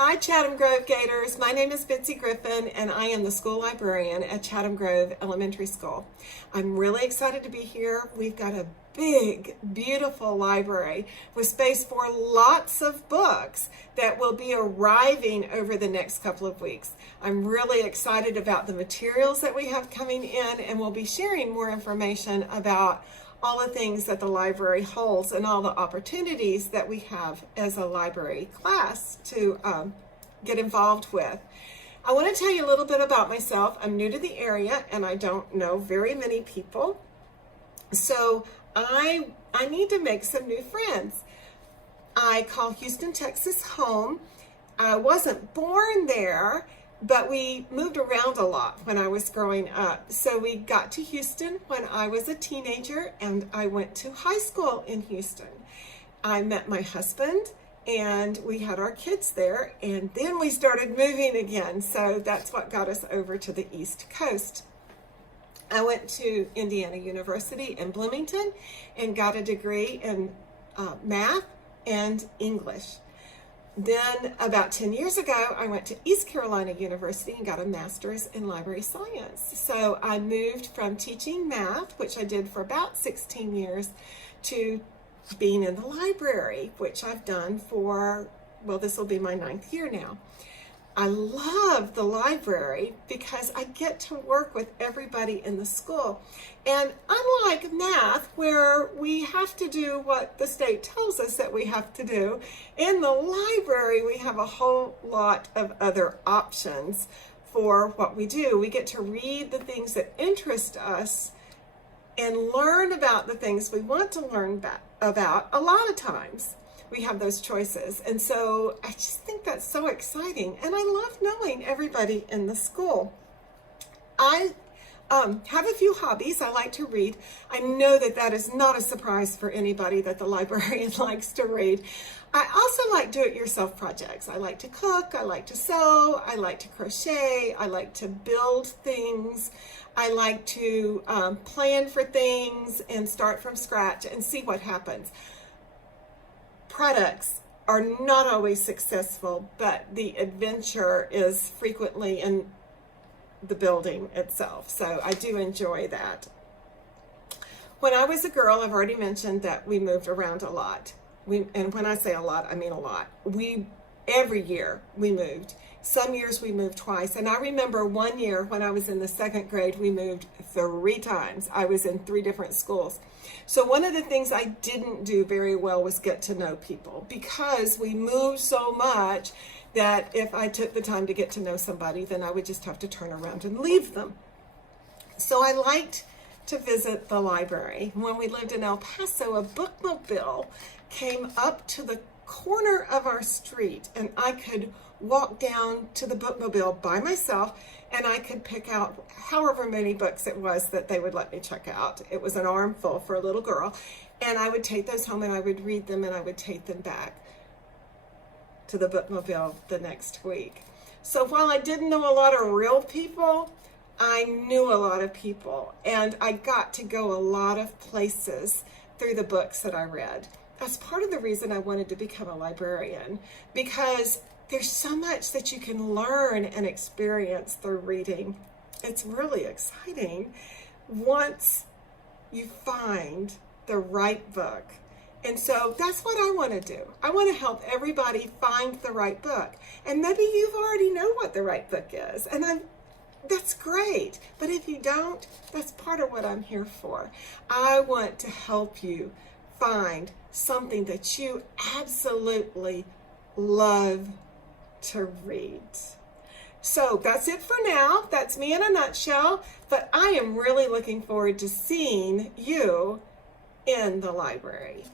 Hi Chatham Grove Gators, my name is Mrs Griffin and I am the school librarian at Chatham Grove Elementary School. I'm really excited to be here. We've got a big, beautiful library with space for lots of books that will be arriving over the next couple of weeks. I'm really excited about the materials that we have coming in, and we'll be sharing more information about all the things that the library holds and all the opportunities that we have as a library class to get involved with. I want to tell you a little bit about myself. I'm new to the area and I don't know very many people. So I need to make some new friends. I call Houston, Texas home. I wasn't born there, but we moved around a lot when I was growing up. So we got to Houston when I was a teenager and I went to high school in Houston. I met my husband and we had our kids there, and then we started moving again. So that's what got us over to the East Coast. I went to Indiana University in Bloomington and got a degree in math and English. Then about 10 years ago, I went to East Carolina University and got a master's in library science. So I moved from teaching math, which I did for about 16 years, to being in the library, which I've done for, well, this will be my 9th year now. I love the library because I get to work with everybody in the school. And unlike math, where we have to do what the state tells us that we have to do, in the library we have a whole lot of other options for what we do. We get to read the things that interest us and learn about the things we want to learn about. A lot of times we have those choices. And so I just think that's so exciting. And I love knowing everybody in the school. I have a few hobbies. I like to read. I know that that is not a surprise for anybody that the librarian likes to read. I also like do-it-yourself projects. I like to cook. I like to sew. I like to crochet. I like to build things. I like to plan for things and start from scratch and see what happens. Products are not always successful, but the adventure is frequently in the building itself. So I do enjoy that. When I was a girl, I've already mentioned that we moved around a lot. And when I say a lot, I mean a lot. Every year we moved. Some years we moved twice. And I remember one year when I was in the 2nd grade, we moved 3 times. I was in 3 different schools. So one of the things I didn't do very well was get to know people, because we moved so much that if I took the time to get to know somebody, then I would just have to turn around and leave them. So I liked to visit the library. When we lived in El Paso, a bookmobile came up to the corner of our street, and I could walk down to the bookmobile by myself and I could pick out however many books it was that they would let me check out. It was an armful for a little girl, and I would take those home and I would read them and I would take them back to the bookmobile the next week. So while I didn't know a lot of real people, I knew a lot of people, and I got to go a lot of places through the books that I read. That's part of the reason I wanted to become a librarian, because there's so much that you can learn and experience through reading. It's really exciting once you find the right book. And so that's what I want to do. I want to help everybody find the right book. And maybe you've already know what the right book is, and that's great. But if you don't, that's part of what I'm here for. I want to help you find something that you absolutely love to read. So that's it for now. That's me in a nutshell, but I am really looking forward to seeing you in the library.